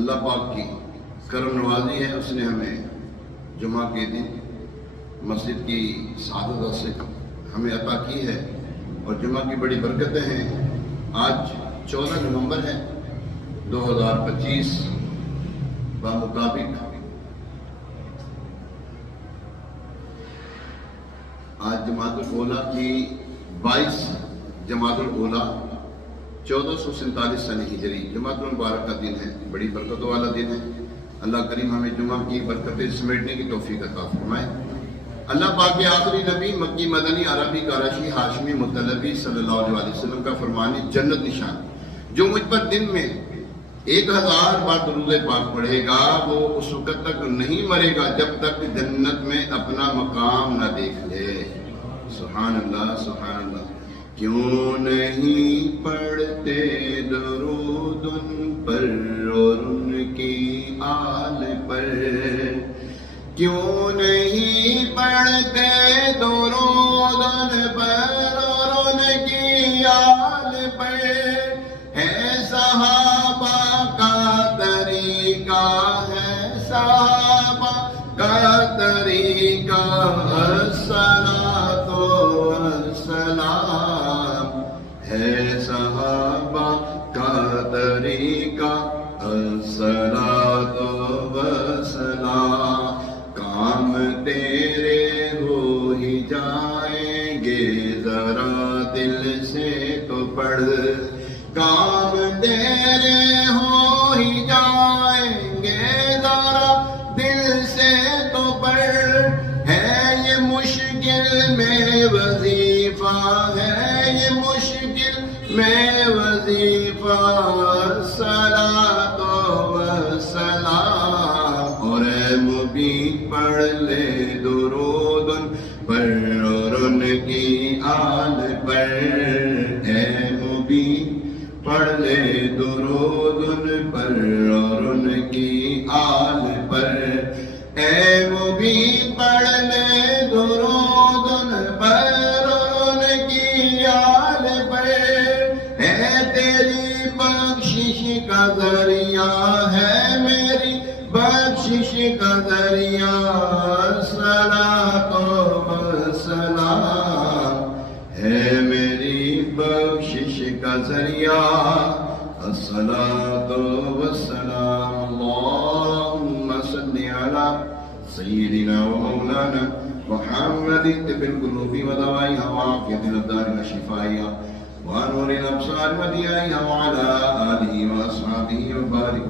اللہ پاک کی کرم نوازی ہے، اس نے ہمیں جمعہ کے دن مسجد کی سعادت سے ہمیں عطا کی ہے، اور جمعہ کی بڑی برکتیں ہیں۔ آج 14 نومبر ہے 2025 بمطابق آج جماعت الاولیٰ کی 22 جماعت الاولیٰ 1447 سنہ ہجری جماعت المبارک کا دن ہے، بڑی برکتوں والا دن ہے۔ اللہ کریم ہمیں جمعہ کی برکتیں سمیٹنے کی توفیق عطا فرمائے۔ اللہ پاک کے آخری نبی مکی مدنی عربی قریشی ہاشمی مطلبی صلی اللہ علیہ وسلم کا فرمان ہے، جنت نشان جو مجھ پر دن میں 1000 بار درود پاک پڑھے گا وہ اس وقت تک نہیں مرے گا جب تک جنت میں اپنا مقام نہ دیکھ لے۔ سبحان اللہ سبحان اللہ۔ کیوں نہیں پڑھتے درود ان پر اور ان کی آل پر، کیوں نہیں پڑھتے درود ان پر اور ان کی آل پر، ہے صحابہ کا طریقہ، ہے صحابہ کا طریقہ، الصلاۃ والسلام، ہے صحابہ کا طریقہ، الصلاۃ والسلام۔ کام تیرے ہو ہی جائیں گے ذرا دل سے تو پڑھ، کام تیرے ہو ہی جائیں گے ذرا دل سے تو پڑھ، ہے یہ مشکل میں وظیفہ، ہے یہ مشکل میں وظیفہ، الصلاۃ والسلام۔ اور اے مبین پڑھ لے درود ان پر اور ان کی آل پر، اے مبین پڑھ لے درود ان پر اور ان کی آل پر، اے مبین پڑھ لے درود ان پر اور ان کی آل پر، ہے تیری بخشش کا ذریعہ، ہے میری بخشش کا ذریعہ، الصلاۃ والسلام، ہے میری بخشش کا ذریعہ، الصلاۃ والسلام۔ اللہم صلی علی سیدنا و مولانا محمد طب القلوب ودوائها وعافیت الابدان وشفائها ونور الابصار ودیائها وعلى آلہ واصحابہ وبارک